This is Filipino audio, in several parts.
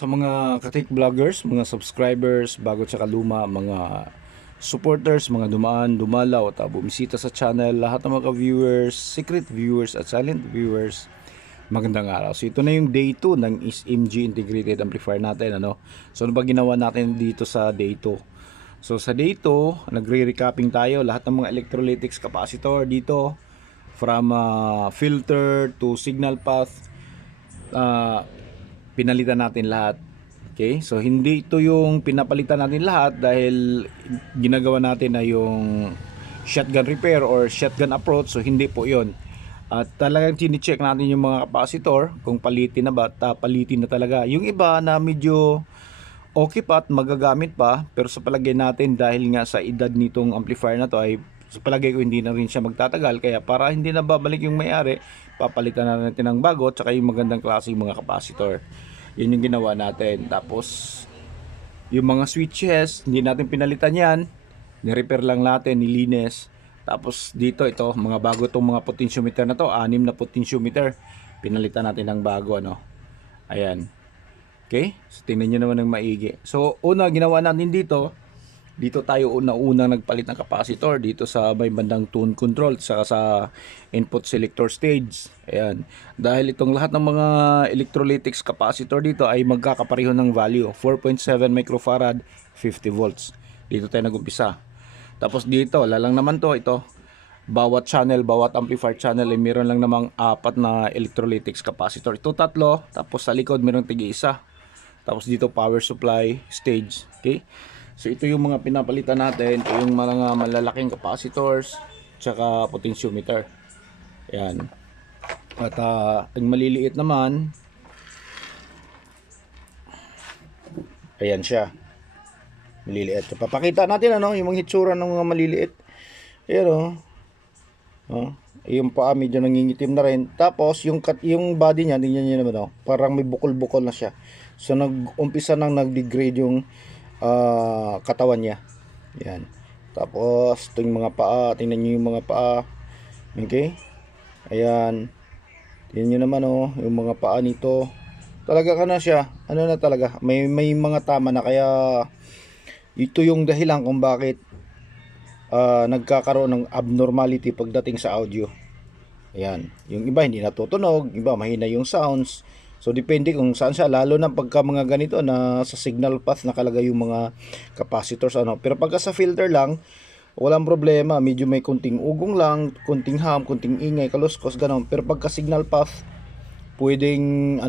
Sa mga katik vloggers, mga subscribers, bago tsaka luma, mga supporters, mga dumaan, dumalaw at bumisita sa channel, lahat ng mga viewers, secret viewers at silent viewers, magandang araw. So ito na yung day 2 ng SMG integrated amplifier natin, ano. So ano ba ginawa natin dito sa day 2? So sa day 2, nagre-recapping tayo lahat ng mga electrolytics capacitor dito, from filter to signal path. Pinalitan natin lahat. Okay? So hindi ito yung pinapalitan natin lahat dahil ginagawa natin na yung shotgun repair or shotgun approach. So hindi po 'yon. At talagang chine-check natin yung mga capacitor kung palitin na ba, palitin na talaga. Yung iba na medyo okay pa at magagamit pa, pero sa palagay natin dahil nga sa edad nitong amplifier na to ay sa palagay ko hindi na rin siya magtatagal, kaya para hindi na babalik yung may-ari, papalitan na natin ng bago at saka yung magandang klaseng mga capacitor. Yun yung ginawa natin. Tapos yung mga switches, hindi natin pinalitan yan, ni-repair lang natin, nilinis. Tapos dito ito, mga bago itong mga potentiometer na to, 6 na potentiometer, pinalitan natin ng bago, ano. Ayan. Okay, so tingnan nyo naman ng maigi. So una ginawa natin dito tayo unang nagpalit ng capacitor dito sa may bandang tune control saka sa input selector stage. Ayan. Dahil itong lahat ng mga electrolytics capacitor dito ay magkakapareho ng value, 4.7 microfarad, 50 volts. Dito tayo nag-umpisa. Tapos dito, lalang naman ito. Bawat channel, bawat amplifier channel ay meron lang namang 4 na electrolytics capacitor. Ito 3, tapos sa likod meron tig-isa. Tapos dito power supply stage. Okay? So ito yung mga pinapalitan natin, ito yung mga malalaking capacitors tsaka potentiometer. Ayan. At ang maliliit naman, ayan siya. Maliliit. So, papakita natin ano, yung mga hitsura ng mga maliliit. Ayan oh. Yung paa medyo nangingitim na rin. Tapos yung body niya, tingnan niyo naman oh, parang may bukol-bukol na siya. So nag-umpisa nang nag-degrade yung katawan niya. Yan. Tapos ito yung mga paa, tingnan niyo yung mga paa. Okay? Ayan. Tingnan niyo naman oh, yung mga paa nito. Talaga ano siya, ano na talaga, may mga tama na, kaya ito yung dahilan kung bakit nagkakaroon ng abnormality pagdating sa audio. Ayan. Yung iba hindi natutunog, iba mahina yung sounds. So depende kung saan siya, lalo na pagka mga ganito na sa signal path nakalagay yung mga capacitors ano. Pero pagka sa filter lang, walang problema, medyo may kunting ugong lang, kunting hum, kunting ingay, kaluskos ganon. Pero pagka signal path, pwedeng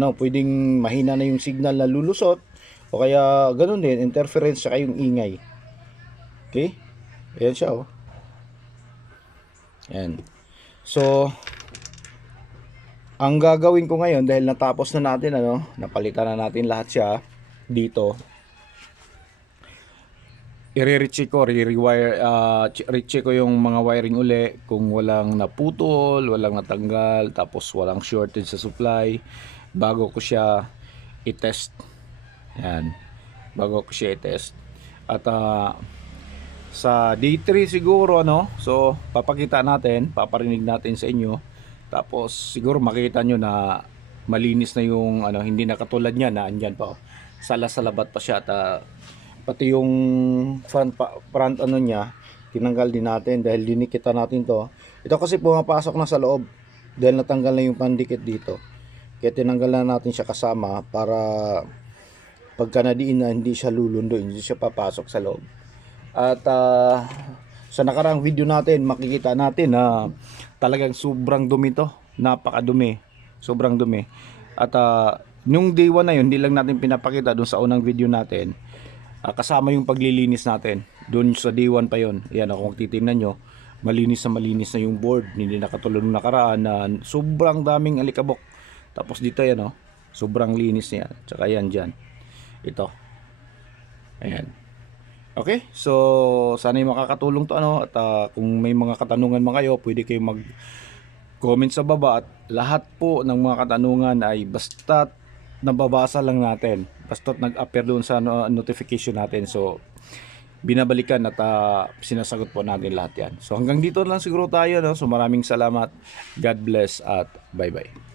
mahina na yung signal na lulusot o kaya ganon din, interference saka yung ingay. Okay? Ayan siya oh. Ayan. So ang gagawin ko ngayon, dahil natapos na natin ano, napalitan na natin lahat siya dito, i-recheck ko, recheck ko yung mga wiring uli kung walang naputol, walang natanggal, tapos walang shortage sa supply bago ko siya i-test. Yan. Bago ko siya i-test. At sa day 3 siguro ano, so papakita natin, paparinig natin sa inyo. Tapos siguro makita nyo na malinis na yung ano, hindi na katulad niya na andyan pa oh, salasalabat pa siya at pati yung front ano niya tinanggal din natin dahil dinikitan natin to. Ito kasi pumapasok na sa loob dahil natanggal na yung pandikit dito, kaya tinanggal na natin siya kasama para pagka nadiin na hindi siya lulundo, hindi siya papasok sa loob. At sa nakaraang video natin makikita natin na talagang sobrang dumi to, napakadumi, sobrang dumi. At nung day 1 na yun, hindi lang natin pinapakita doon sa unang video natin, kasama yung paglilinis natin doon sa day 1 pa yon. Yan, kung titingnan nyo, malinis na yung board, hindi na katulad nung nakaraan na sobrang daming alikabok. Tapos dito yan oh, sobrang linis niya. Tsaka yan dyan, ito, ayan. Okay, so sana yung makakatulong to ano, at kung may mga katanungan man kayo, pwede kayong mag-comment sa baba, at lahat po ng mga katanungan ay basta nababasa lang natin, basta nag-appear doon sa notification natin, so binabalikan at sinasagot po natin lahat yan. So hanggang dito lang siguro tayo no? So maraming salamat, God bless at bye bye.